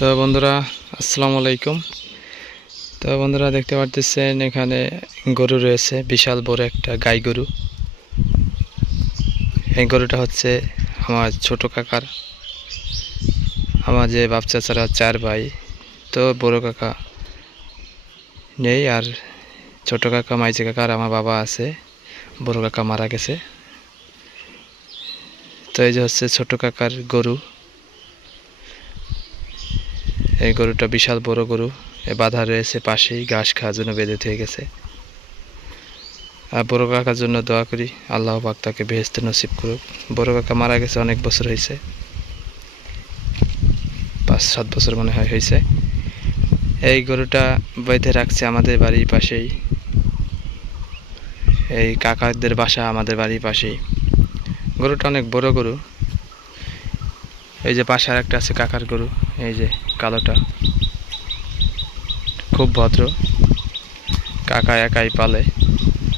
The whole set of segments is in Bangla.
তো বন্ধুরা আসসালামু আলাইকুম। তো বন্ধুরা দেখতে পাচ্ছেন এখানে গরু রয়েছে, বিশাল বড় একটা গাই গরু। এই গরুটা হচ্ছে আমার ছোট কাকার। আমার যে বাপ চাচারা 4 ভাই, তো বড় কাকা নেই, আর ছোট কাকা মাইজি কাকা আর আমার বাবা আছে। বড় কাকা মারা গেছে। তো এই যে হচ্ছে ছোট কাকার গরু। এই গরুটা বিশাল বড় গরু, বাঁধা রয়েছে পাশেই, ঘাস খাওয়ার জন্য বেঁধে থেকে গেছে। আর বড় কাকার জন্য দোয়া করি, আল্লাহ পাক তাকে বেহেশতে নসিব করুক। বড় কাকা মারা গেছে অনেক বছর হয়েছে, 5-7 বছর মনে হয় হয়েছে। এই গরুটা বেঁধে রাখছে আমাদের বাড়ির পাশেই, এই কাকাদের বাসা আমাদের বাড়ির পাশেই। গরুটা অনেক বড় গরু। এই যে পাশে আরেকটা আছে কাকার গরু, এই যে কালোটা, খুব ভদ্র। কাকা একাই পালে।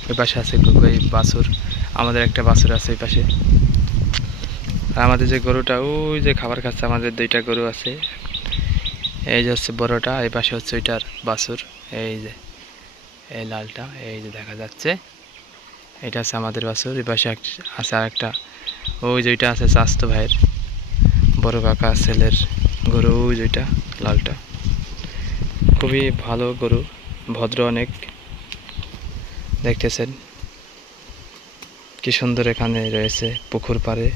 ওই পাশে আছে ওই বাছুর, আমাদের একটা বাছুর আছে ওই পাশে। আর আমাদের যে গরুটা ওই যে খাবার খাচ্ছে, আমাদের 2টা গরু আছে। এই যে হচ্ছে বড়টা, এই পাশে হচ্ছে ওইটার বাছুর। এই যে এই লালটা, এই যে দেখা যাচ্ছে, এটা আছে আমাদের বাছুর। এই পাশে আছে আরেকটা, ওই যেটা আছে চাচাতো ভাইয়ের, বড় কাকা ছেলের গরু, ওই যেটা লালটা। খুবই ভালো গরু, ভদ্র অনেক। দেখতেছেন কি সুন্দর এখানে রয়েছে পুকুর পাড়ে,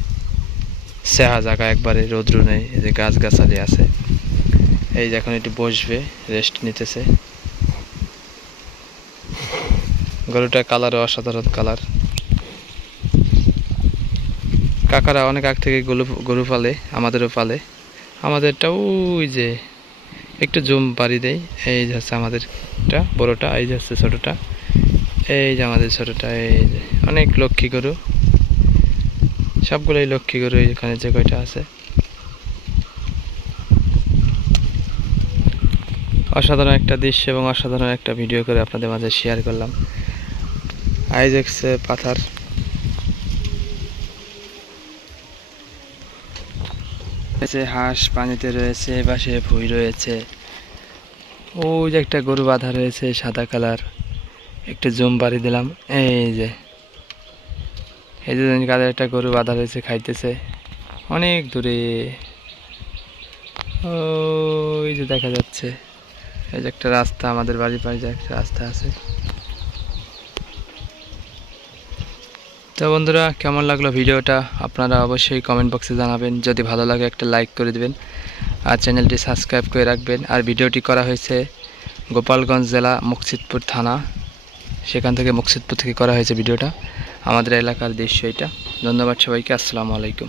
সেহা জায়গা, একবারে রৌদ্র নেই, এই যে গাছগাছালি আছে। এই যে এখন একটু বসবে, রেস্ট নিতেছে। গরুটার কালারও অসাধারণ কালার। কাকারা অনেক আগ থেকে গরু পালে, আমাদেরও পালে। আমাদেরটা ওই যে একটু জুম পাড়ি দেয়। এই যে হচ্ছে আমাদেরটা বড়টা, এই যে হচ্ছে ছোটোটা, এই যে আমাদের ছোটোটা। এই যে অনেক লক্ষ্মী গরু, সবগুলোই লক্ষ্মী গরু এখানে যে কয়টা আছে। অসাধারণ একটা দৃশ্য এবং অসাধারণ একটা ভিডিও করে আপনাদের মাঝে শেয়ার করলাম। আইজেক্সে পাথার, হাঁস পানিতে রয়েছে, পাশে ভুঁই রয়েছে। ওই যে একটা গরু বাঁধা রয়েছে সাদা কালার, একটু জুম বাড়ি দিলাম। এই যে কাদের একটা গরু বাঁধা রয়েছে, খাইতেছে অনেক দূরে। ওই যে দেখা যাচ্ছে, এই যে একটা রাস্তা, আমাদের বাড়ির পাশে একটা রাস্তা আছে। তো বন্ধুরা কেমন লাগলো ভিডিওটা আপনারা অবশ্যই কমেন্ট বক্সে জানাবেন। যদি ভালো লাগে একটা লাইক করে দিবেন, আর চ্যানেলটি সাবস্ক্রাইব করে রাখবেন। আর ভিডিওটি করা হয়েছে গোপালগঞ্জ জেলা মুকসিদপুর থানা, সেখান থেকে মুকসিদপুর থেকে করা হয়েছে ভিডিওটা। আমাদের এলাকার দৃশ্য এটা। ধন্যবাদ সবাইকে, আসসালামু আলাইকুম।